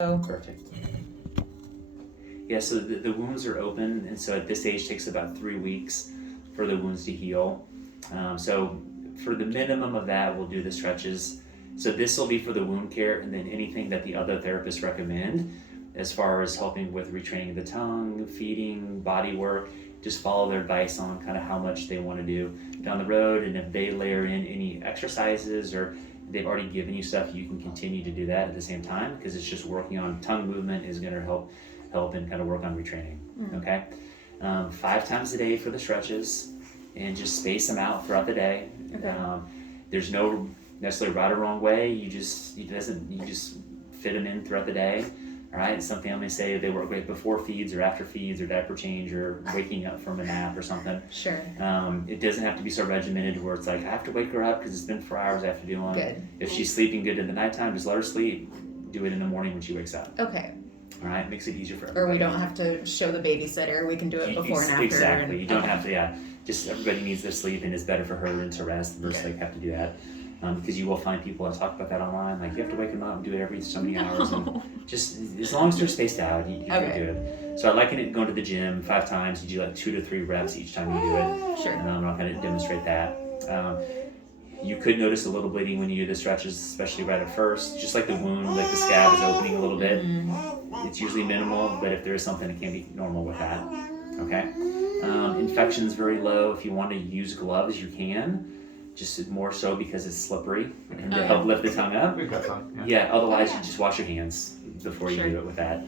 Perfect. Yeah, so the wounds are open, and so at this age it takes about 3 weeks for the wounds to heal. So for the minimum of that, we'll do the stretches. So this will be for the wound care, and then anything that the other therapists recommend as far as helping with retraining the tongue, feeding, body work, just follow their advice on kind of how much they want to do down the road. And if they layer in any exercises or they've already given you stuff, you can continue to do that at the same time, because it's just working on tongue movement is going to help and kind of work on retraining. Okay, 5 times a day for the stretches, and just space them out throughout the day. Okay. There's no necessarily right or wrong way. You just fit them in throughout the day. All right, something I may say they work great before feeds or after feeds or diaper change or waking up from a nap or something. Sure. It doesn't have to be so regimented where it's like, I have to wake her up because it's been 4 hours, I have to do one. Good. If she's sleeping good in the nighttime, just let her sleep. Do it in the morning when she wakes up. Okay. All right, makes it easier for everybody. Or we don't have to show the babysitter. We can do it before and after. Exactly. You don't have to, yeah. Just everybody needs their sleep, and it's better for her and to rest versus like have to do that. Because you will find people that talk about that online, like you have to wake them up and do it every so many hours. And just as long as they're spaced out, you can do it. So I liken it going to the gym 5 times. You do like 2 to 3 reps each time you do it. Sure. And I'll kind of demonstrate that. You could notice a little bleeding when you do the stretches, especially right at first. Just like the wound, like the scab is opening a little bit. It's usually minimal, but if there is something, it can be normal with that. Okay. Infection's very low. If you want to use gloves, you can. Just more so because it's slippery and to help lift the tongue up. We've got time. Yeah, otherwise you just wash your hands before you do it with that.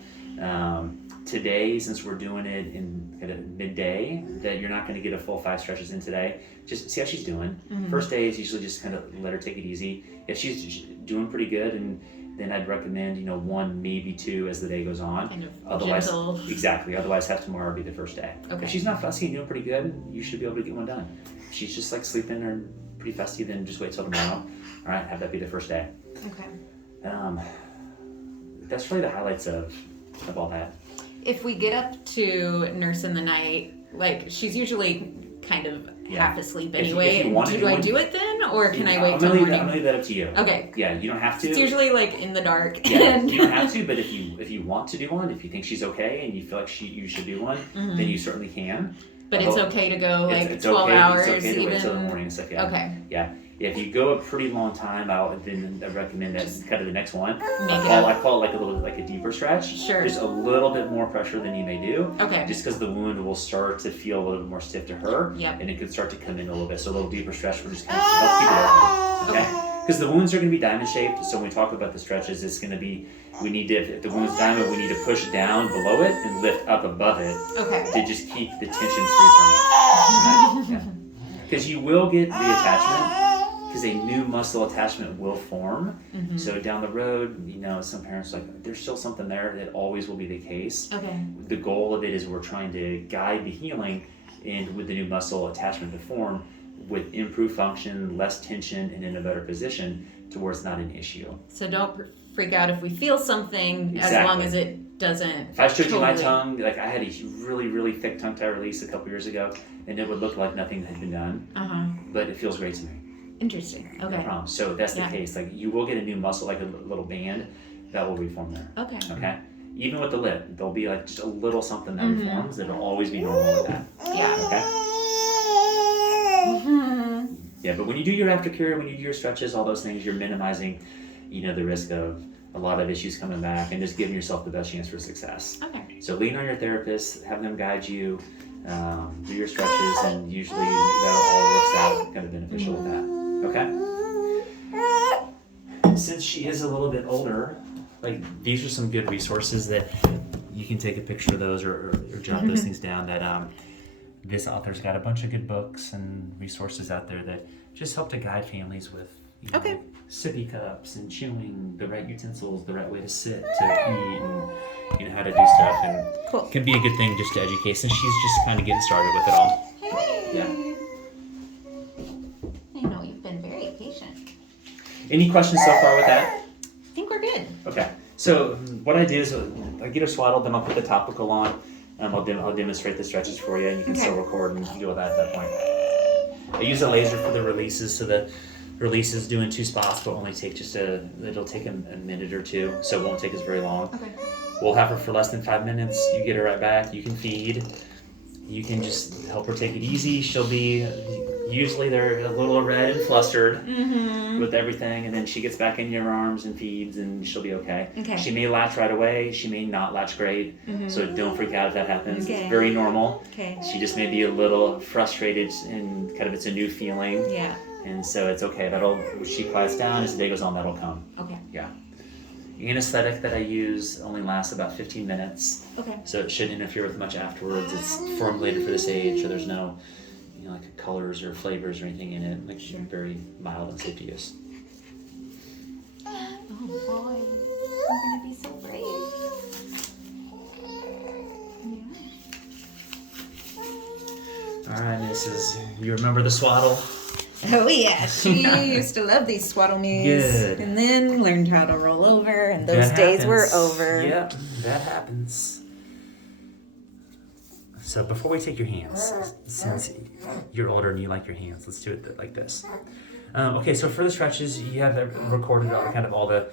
Today, since we're doing it in kind of midday, that you're not going to get a full 5 stretches in today. Just see how she's doing. First day is usually just kind of let her take it easy. If she's doing pretty good, and then I'd recommend 1, maybe 2 as the day goes on. Kind of Otherwise, gentle. Exactly. Otherwise, have tomorrow be the first day. Okay. If she's not fussy and doing pretty good, you should be able to get one done. If she's just like sleeping or pretty fussy, then just wait till tomorrow. All right, have that be the first day. Okay. That's really the highlights of all that. If we get up to nurse in the night, like she's usually kind of half asleep anyway. If you want to do I do it then, or can I wait till I'm morning? gonna leave that up to you. Okay. Yeah, you don't have to. It's usually like in the dark. Yeah, you don't have to, but if you want to do one, if you think she's okay and you feel like you should do one, then you certainly can. But it's okay to go like it's 12 okay, hours it's okay to even. wait till the morning. It's okay. Okay. Yeah. If you go a pretty long time, I recommend that kind of the next one. Make I call it like a deeper stretch. Sure. Just a little bit more pressure than you may do. Okay. Just because the wound will start to feel a little bit more stiff to her. Yep. And it could start to come in a little bit. So a little deeper stretch will just kind of help keep it open. Okay. Because the wounds are going to be diamond shaped. So when we talk about the stretches, it's going to be, if the wound's diamond, we need to push down below it and lift up above it. Okay. To just keep the tension free from it. Right? Because you will get reattachment. Because a new muscle attachment will form. So down the road, some parents are like, there's still something there. That always will be the case. Okay. The goal of it is we're trying to guide the healing, and with the new muscle attachment to form, with improved function, less tension, and in a better position to where it's not an issue. So don't freak out if we feel something, Exactly. as long as it doesn't. If I showed you my tongue, like I had a really, really thick tongue tie release a couple years ago, and it would look like nothing had been done. But it feels great to me. Interesting. Okay. No problem. So that's the case. Like you will get a new muscle, like a little band, that will reform there. Okay. Okay. Even with the lip, there'll be like just a little something that reforms. That'll always be normal with that. Yeah. Okay. Yeah, but when you do your aftercare, when you do your stretches, all those things, you're minimizing, the risk of a lot of issues coming back, and just giving yourself the best chance for success. Okay. So lean on your therapist, have them guide you, do your stretches, and usually that all works out kind of beneficial with that. Okay. Since she is a little bit older, like these are some good resources that you can take a picture of those or jot those things down. That this author's got a bunch of good books and resources out there that just help to guide families with sippy cups and chewing, the right utensils, the right way to sit, to eat, and how to do stuff. And can be a good thing just to educate, since she's just kind of getting started with it all. Yeah. You've been very patient. Any questions so far with that? I think we're good. Okay. So what I do is I get her swaddled, then I'll put the topical on. I'll demonstrate the stretches for you, and you can still record and deal with that at that point. I use a laser for the releases, so that Release is doing 2 spots, but only take it'll take a minute or 2, so it won't take us very long. Okay. We'll have her for less than 5 minutes. You get her right back. You can feed. You can just help her take it easy. She'll be, usually they're a little red and flustered with everything, and then she gets back in your arms and feeds, and she'll be okay. Okay. She may latch right away. She may not latch great, so don't freak out if that happens. Okay. It's very normal. Okay. She just may be a little frustrated, and kind of it's a new feeling. Yeah. And so it's okay. She quiets down. As the day goes on, that'll come. Okay. Yeah. Anesthetic that I use only lasts about 15 minutes. Okay. So it shouldn't interfere with much afterwards. It's formulated for this age, so there's no, like colors or flavors or anything in it. Like very mild and safe to use. Oh boy, I'm gonna be so brave. Yeah. All right, Mrs. You remember the swaddle? Oh yeah, she used to love these swaddle me's. Good. And then learned how to roll over, and those That days were happens. over. Yep, that happens. So before we take your hands, since you're older and you like your hands, let's do it like this. Okay, so for the stretches, you have recorded all the